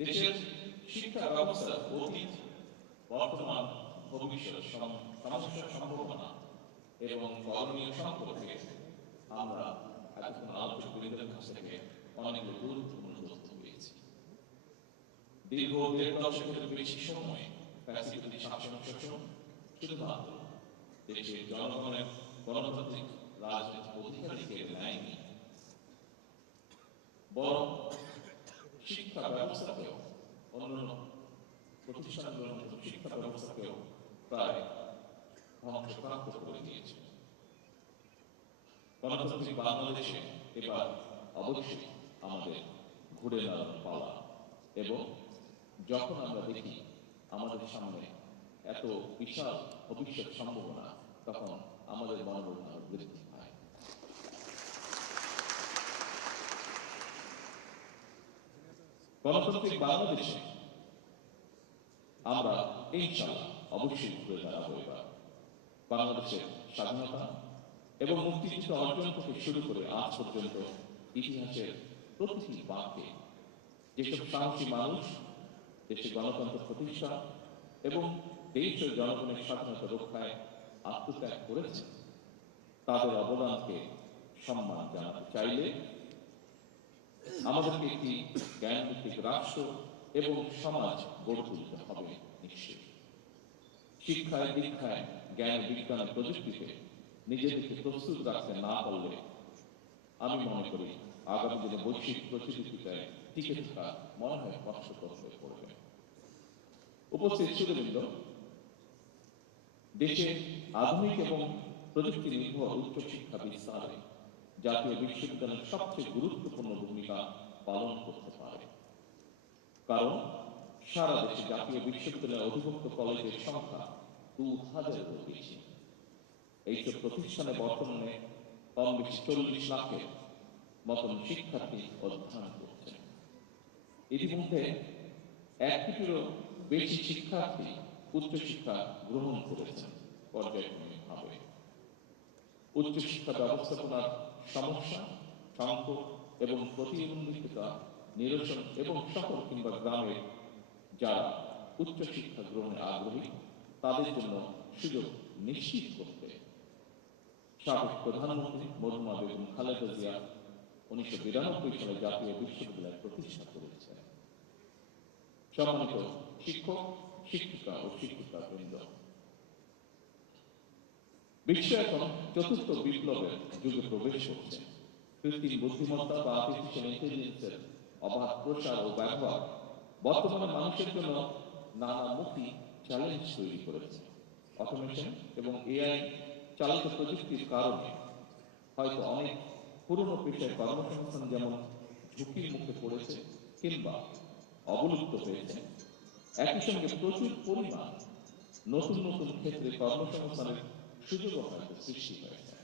দেশের শিক্ষা ব্যবস্থা অতীত, বর্তমান, ভবিষ্যৎ সমস্যা, সম্ভাবনা এবং করণীয় সম্পর্কে আমরা এতক্ষণ আলোচকবৃন্দের কাছ থেকে অনেকগুলো গুরুত্বপূর্ণ তথ্য পেয়েছি। দীর্ঘ ১.৫ দশকের বেশি সময় ফ্যাসিবাদী শাসন শোষণ শুধুমাত্র দেশের জনগণের গণতান্ত্রিক রাজনৈতিক অধিকারই কেড়ে নেয়নি, বরং শিক্ষা ব্যবস্থাকেও, অন্যান্য প্রতিষ্ঠানগুলোর মতো শিক্ষা ব্যবস্থাকেও প্রায় ধ্বংসপ্রাপ্ত করে দিয়েছে। গণতান্ত্রিক বাংলাদেশে এবার অবশ্যই আমাদের ঘুরে দাঁড়ানোর পালা, এবং যখন আমরা দেখি আমাদের সামনে এত বিশাল ভবিষ্যৎ সম্ভাবনা, তখন আমাদের মনোবল বৃদ্ধি পায়। গণতান্ত্রিক বাংলাদেশে আমরা ইনশাআল্লাহ অবশ্যই ঘুরে দাঁড়াবো। এবার বাংলাদেশের স্বাধীনতা এবং মুক্তিযুদ্ধ অর্জন থেকে শুরু করে আজ পর্যন্ত ইতিহাসের প্রতিটি বাঁকে যেসব সাহসী মানুষ দেশে গণতন্ত্র প্রতিষ্ঠা এবং দেশ ও জনগণের স্বাধীনতা রক্ষায় আত্মত্যাগ করেছে, তাদের অবদানকে সম্মান জানাতে চাইলে আমাদেরকে একটি জ্ঞানভিত্তিক রাষ্ট্র এবং সমাজ গড়ে তুলতে হবে। নিশ্চয়ই শিক্ষায়, দীক্ষায়, জ্ঞান, বিজ্ঞান, প্রযুক্তিতে নিজেদেরকে প্রস্তুত রাখতে না পারলে আমি মনে করি আগামী দিনে বৈশ্বিক প্রতিযোগিতায় টিকে থাকা মনে হয় কষ্টকর হয়ে পড়বে। উপস্থিত সুধীবৃন্দ, দেশে আধুনিক এবং প্রযুক্তি নির্ভর উচ্চশিক্ষা বিস্তারে জাতীয় বিশ্ববিদ্যালয় সবচেয়ে গুরুত্বপূর্ণ ভূমিকা পালন করতে পারে, কারণ সারা দেশে জাতীয় বিশ্ববিদ্যালয়ের অধিভুক্ত কলেজের সংখ্যা ২,০০০-এরও বেশি। এইসব প্রতিষ্ঠানে বর্তমানে কম বেশি ৪০ লাখের মতন শিক্ষার্থী অধ্যয়ন করছেন। ইতিমধ্যে ১ কোটিরও বেশি শিক্ষার্থী উচ্চশিক্ষা গ্রহণ করেছেন পর্যায়ক্রমিকভাবে। উচ্চশিক্ষা ব্যবস্থাপনার সমস্যা, সংকট এবং প্রতিবন্ধকতা নিরসন এবং শহর কিংবা গ্রামে যারা উচ্চশিক্ষা গ্রহণে আগ্রহী তাদের জন্য সুযোগ নিশ্চিত করতে সাবেক প্রধানমন্ত্রী মরহুমা বেগম খালেদা জিয়া ১৯৯২ সালে জাতীয় বিশ্ববিদ্যালয় প্রতিষ্ঠা করেছেন। সম্মানিত শিক্ষক, শিক্ষিকা ও শিক্ষিকাবৃন্দ, বিশ্ব এখন চতুর্থ বিপ্লবের যুগে প্রবেশ করছে। কৃত্রিম বুদ্ধিমত্তা বা আর্টিফিশিয়াল ইন্টেলিজেন্সের অবাধ প্রসার ও ব্যবহার বর্তমানে মানুষের জন্য নানামুখী চ্যালেঞ্জ তৈরি করেছে। অটোমেশন এবং এআই চালিত প্রযুক্তির কারণে হয়তো অনেক পুরনো পেশায় কর্মসংস্থান যেমন ঝুঁকির মুখে পড়েছে কিংবা অবলুপ্ত হয়েছে, একই সঙ্গে প্রচুর পরিমাণ নতুন নতুন ক্ষেত্রে কর্মসংস্থানের সুযোগও হয়তো সৃষ্টি হয়েছে।